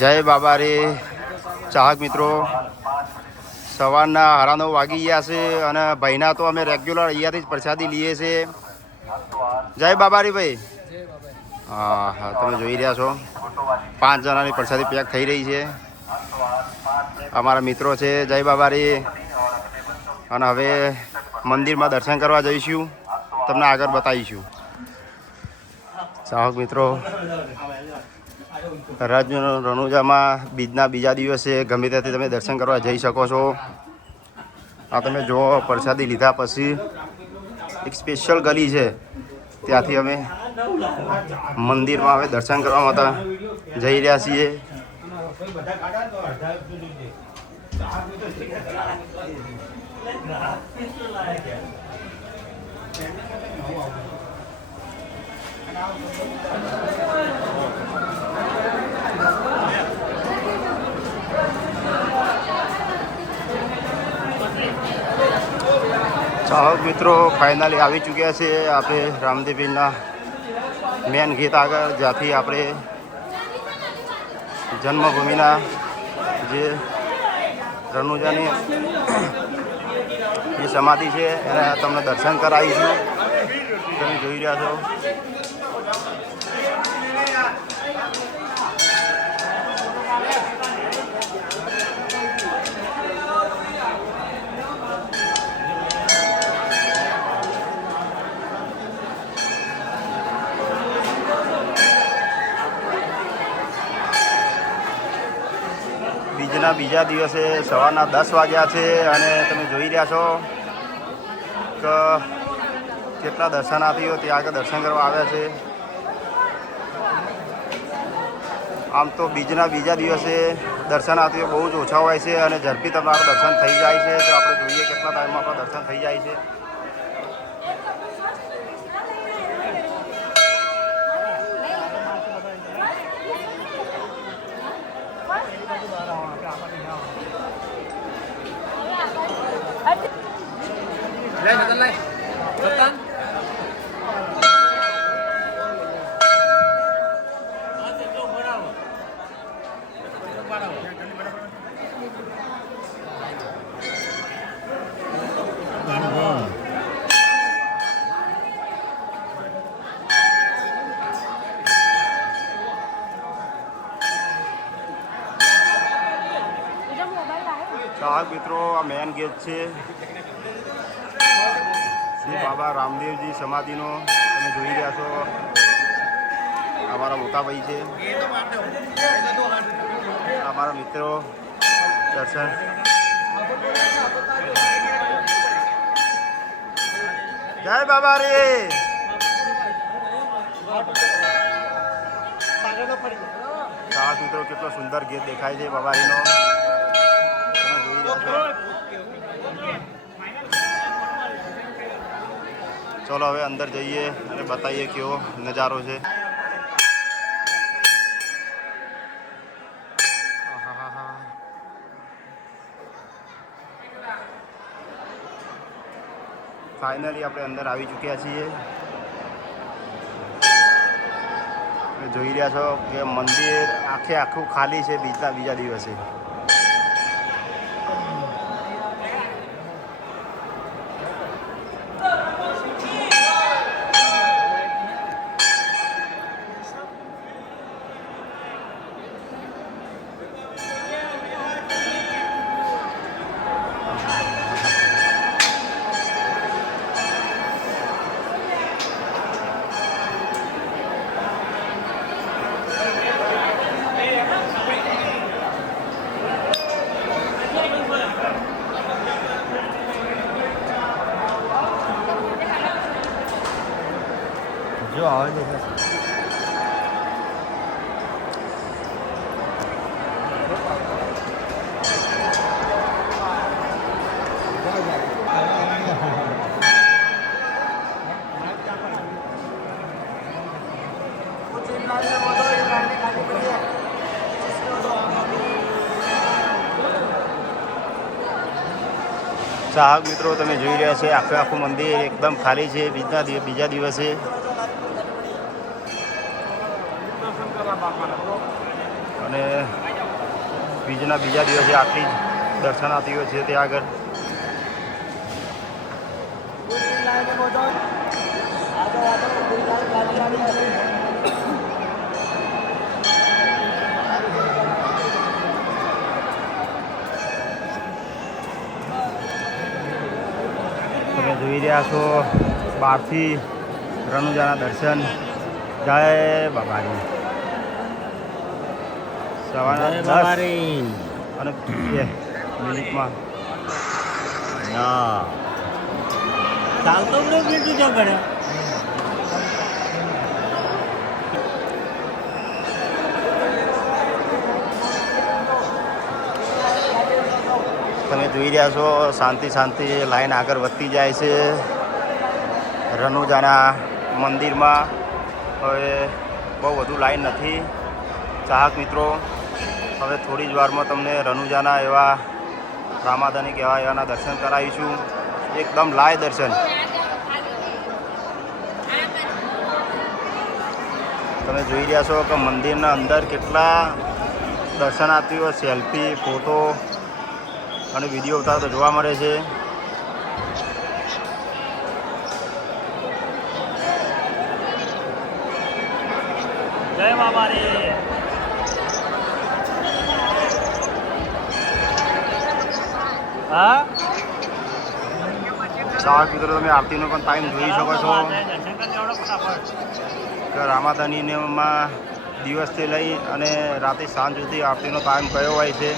જય બાબા રે ચાહક મિત્રો, સવારના 9:30 વાગી ગયા છે અને ભાઈના તો અમે રેગ્યુલર અહીંયાથી જ પ્રસાદી લઈએ છીએ. જય બાબા રે ભાઈ. હા હા, તમે જોઈ રહ્યા છો 5 જણાની પ્રસાદી પેક થઈ રહી છે. અમારા મિત્રો છે. જય બાબા રે. અને હવે મંદિરમાં દર્શન કરવા જઈશું, તમને આગળ બતાવીશું. ચાહક મિત્રો, રણુજામાં બીજના બીજા દિવસે ગમે ત્યાંથી તમે દર્શન કરવા જઈ શકો છો. આ તમે જુઓ, પ્રસાદી લીધા પછી એક સ્પેશિયલ ગલી છે, ત્યાંથી અમે મંદિરમાં હવે દર્શન કરવા માટે જઈ રહ્યા છીએ. ચાહક મિત્રો, ફાઇનલી આવી ચૂક્યા છે આપણે રામદેવીના મેન ગેટ આગળ, જ્યાંથી આપણે જન્મભૂમિના જે રણુજાની જે સમાધિ છે એના તમને દર્શન કરાવીશું. તમે જોઈ રહ્યા છો. બીજના બીજા દિવસે સવારના 10 વાગ્યા છે અને તમે જોઈ રહ્યા છો કે કેટલા દર્શનાર્થીઓ ત્યાં આગળ દર્શન કરવા આવ્યા છે. આમ તો બીજના બીજા દિવસે દર્શનાર્થીઓ બહુ જ ઓછા હોય છે અને ઝડપી તમારા દર્શન થઈ જાય છે. તો આપણે જોઈએ કેટલા ટાઈમમાં આપણા દર્શન થઈ જાય છે. ચાહક મિત્રો, આ મેન ગેટ છે શ્રી બાબા રામદેવજી સમાધિનો. તમે જોઈ રહ્યા છો, અમારા મોટા ભાઈ છે, અમારા મિત્રો. દર્શન જય બાબા રે. ચાહક મિત્રો, કેટલો સુંદર ગેટ દેખાય છે બાબારીનો. ચલો હવે અંદર જઈએ અને બતાવીએ કેવો નજારો છે. ફાઇનલી આપણે અંદર આવી ચૂક્યા છીએ. જોઈ રહ્યા છો કે મંદિર આખું ખાલી છે બીજના બીજા દિવસે. જો આવે છે. ચાહક મિત્રો, તમે જોઈ રહ્યા છે આખું મંદિર એકદમ ખાલી છે બીજા દિવસે. અને બીજના બીજા દિવસે આટલી જ દર્શનાર્થીઓ છે ત્યાં આગળ. તમે જોઈ રહ્યા છો બહારથી રણુજાના દર્શન. જય બાબારી. સવારના 10 અને 2 મિનિટમાં ચાલતો બ્રેક લીધું જો પડે. તમે જોઈ રહ્યા છો શાંતિ શાંતિ લાઈન આગળ વધતી જાય છે રણુજાના મંદિરમાં. હવે બહુ વધુ લાઈન નથી ચાહક મિત્રો. હવે થોડી જ વારમાં તમને રણુજાના એવા રામાદાની કહેવાય એવાના દર્શન કરાવીશું. એકદમ લાય દર્શન. તમે જોઈ રહ્યા છો કે મંદિરના અંદર કેટલા દર્શનાર્થીઓ સેલ્ફી, ફોટો અને વિડીયો ઉતારતા જોવા મળે છે. જય બાબારી. હા ચાહક મિત્રો તમે આરતીનો પણ ટાઈમ જોઈ શકો છો કે રામાદાનીમાં દિવસથી લઈ અને રાતે સાંજ સુધી આરતીનો ટાઈમ કયો હોય છે.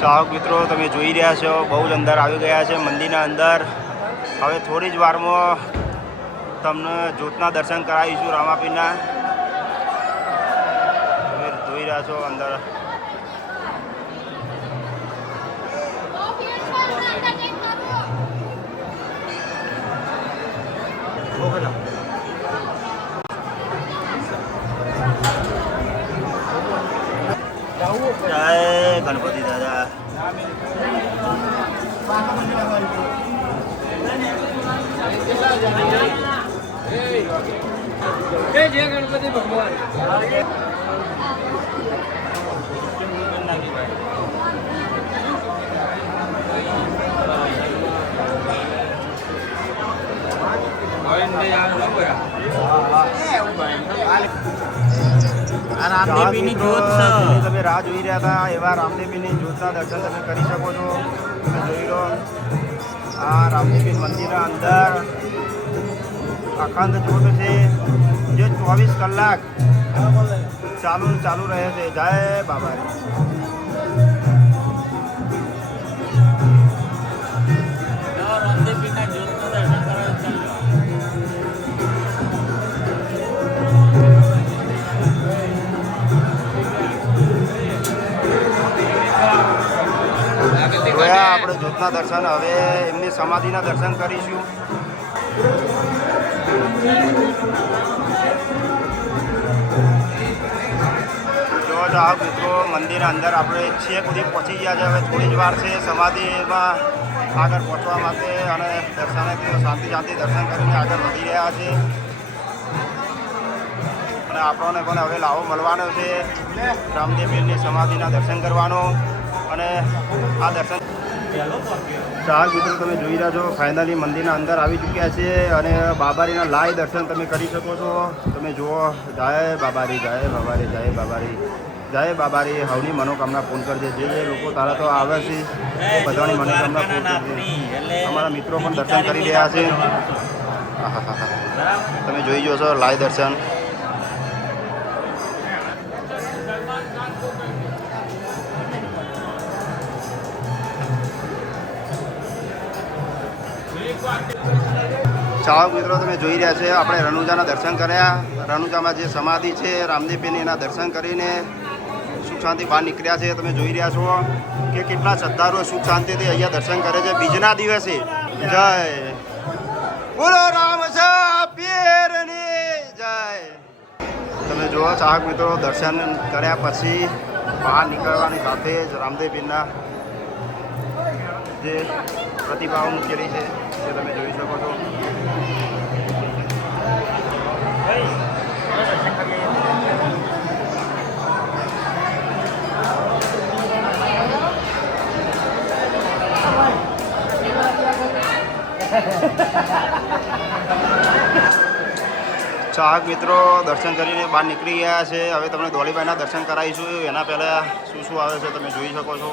ચાહક મિત્રો તમે જોઈ રહ્યા છો બહુ જ અંદર આવી ગયા છે મંદિરના અંદર. હવે થોડી જ વારમાં તમને જ્યોતના દર્શન કરાવીશું રામાપીરના. તમે જોઈ રહ્યા છો અંદર. જય ગણપતિ દાદા. જય ગણપતિ ભગવાન. રામદેવીની જ્યોત તમે રાહ જોઈ રહ્યા હતા એવા રામદેવીની જ્યોતના દર્શન તમે કરી શકો છો. તમે જોઈ લો આ રામદેવી મંદિરના અંદર અખંડ જ્યોત છે જે 24 કલાક ચાલુ રહે છે. જય બાબારી. રામદેવીના જ્યોતનું દર્શન કરાવી. જોયા આપણે જ્યોતના દર્શન. હવે એમની સમાધિના દર્શન કરીશું. જો ચાહક મિત્રો મંદિરના અંદર આપણે છેક સુધી પહોંચી ગયા છે. હવે થોડી જ વાર છે સમાધિમાં આગળ પહોંચવા માટે અને દર્શનાર્થીઓ શાંતિ દર્શન કરીને આગળ વધી રહ્યા છે. અને આપણને પણ હવે લાવો મળવાનો છે રામદેવીની સમાધિના દર્શન કરવાનો. અને આ દર્શન ચાહક મિત્રો તમે જોઈ રહ્યા છો ફાઇનલી મંદિરના અંદર આવી ચૂક્યા છે અને બાબારીના લાઈવ દર્શન તમે કરી શકો છો. તમે જુઓ જય બાબારી, જય બાબારી, જય બાબારી, જય બાબારી. હવની મનોકામના પૂર્ણ કરજે. જે લોકો તારા તો આવે છે બધાની મનોકામના પૂર્ણ કરજે. અમારા મિત્રો પણ દર્શન કરી રહ્યા છે. તમે જોઈ જોશો લાઈવ દર્શન. ચાહક મિત્રો તમે જોઈ રહ્યા છે આપણે રણુજાના દર્શન કર્યા. રણુજામાં જે સમાધિ છે રામદેવપીરની એના દર્શન કરીને સુખ શાંતિ બહાર નીકળ્યા છે. તમે જોઈ રહ્યા છો કે કેટલા શ્રદ્ધાળુઓ સુખ શાંતિથી અહીંયા દર્શન કરે છે બીજના દિવસે. જય બોલો રામ પીરની જય. તમે જુઓ ચાહક મિત્રો દર્શન કર્યા પછી બહાર નીકળવાની સાથે જ રામદેવ પીરના જે પ્રતિભાઓ મૂકેલી છે તે તમે જોઈ શકો છો. ચાહક મિત્રો દર્શન કરીને બહાર નીકળી ગયા છે. હવે તમને ધોળીભાઈના દર્શન કરાવીશું. એના પહેલાં શું શું આવે છે તમે જોઈ શકો છો.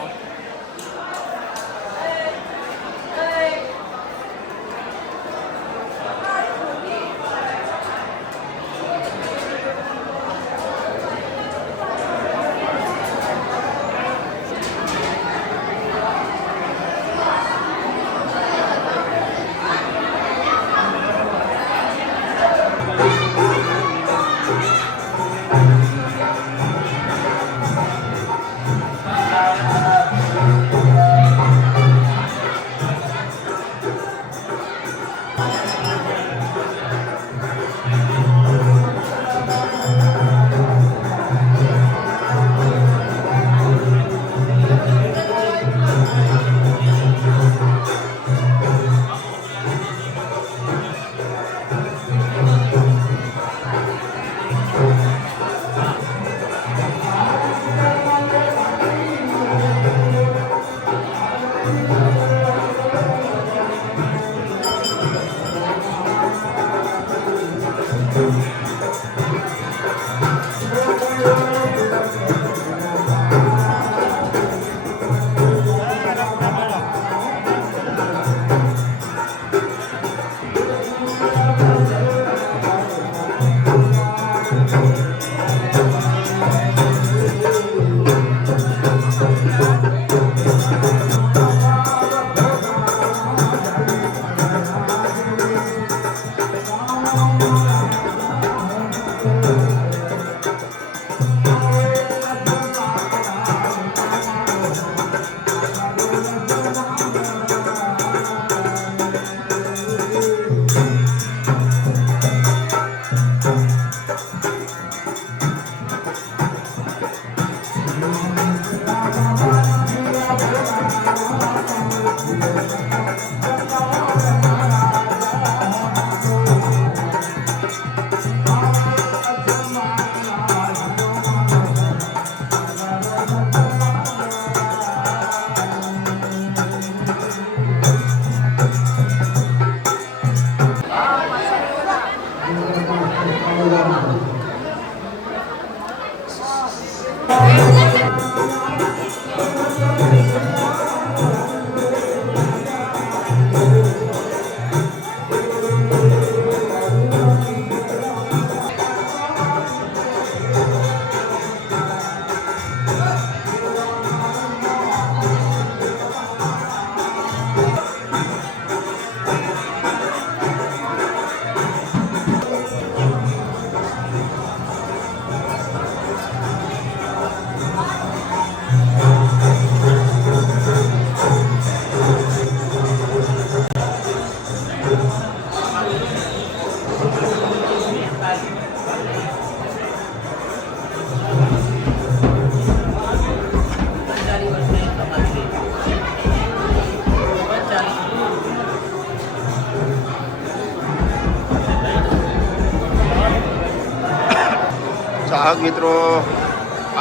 ચાહક મિત્રો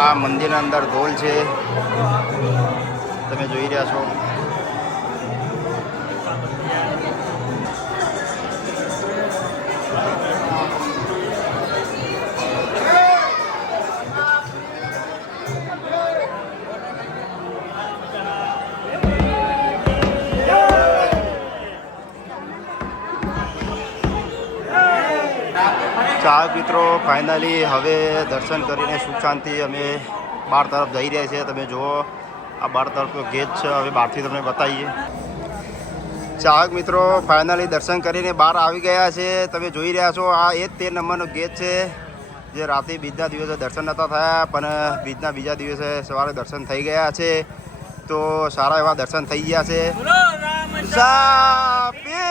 આ મંદિરના અંદર ઢોલ છે તમે જોઈ રહ્યા છો. ચાહક મિત્રો ફાઇનલી હવે દર્શન કરીને સુખ શાંતિ અમે બહાર તરફ જઈ રહ્યા છીએ. તમે જુઓ આ બહાર તરફનો ગેટ છે. હવે બહારથી તમને બતાવીએ. ચાહક મિત્રો ફાઇનલી દર્શન કરીને બહાર આવી ગયા છે. તમે જોઈ રહ્યા છો આ એ જ 13 નંબરનો ગેટ છે જે રાતે બીજના દિવસે દર્શન નહોતા થયા પણ બીજના બીજા દિવસે સવારે દર્શન થઈ ગયા છે. તો સારા એવા દર્શન થઈ ગયા છે. બોલો રામ સાપીરની